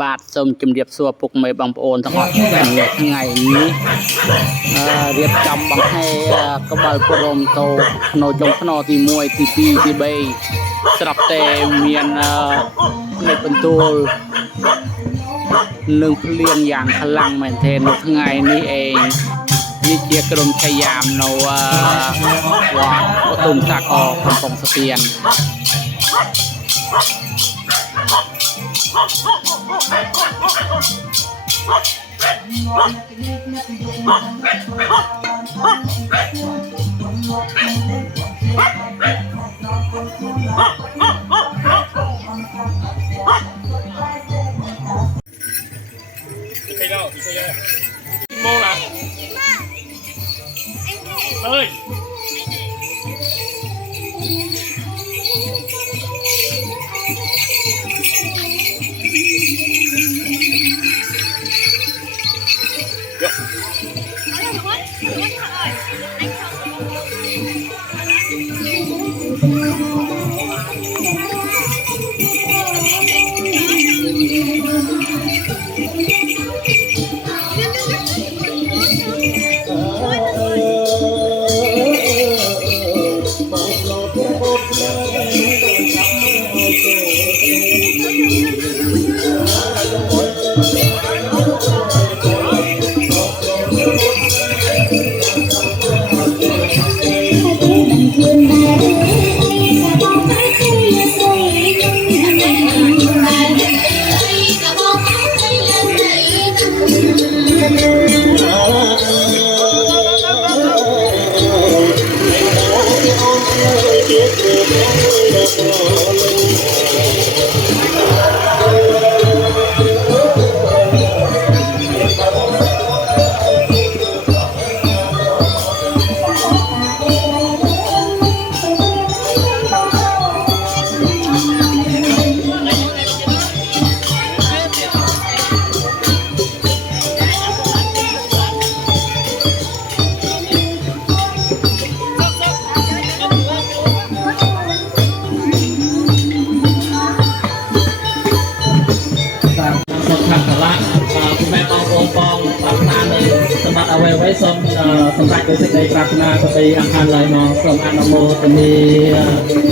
บาทสมจุ่มเรียบสัวปุกไม่บางโอนทั้งหมดทั้งไงนี้เรียบจำบางให้กบาลปรมโตโนจงขนอที่มวยที่ปีที่ใบสลับเตเมียนในเป็นตัวหนึ่งเปลี่ยนอย่างพลังเหมือนเทนทั้งไงนี้เองนี่เจียกรมชยามโนว่าประตูตากอคำปองสเตียนโมงละเฮ้ยเอาไว้ไว้สำหรับโดยสิ่งใดปรารถนาก็ไปอาคารลอยนอสมอนุโมทนี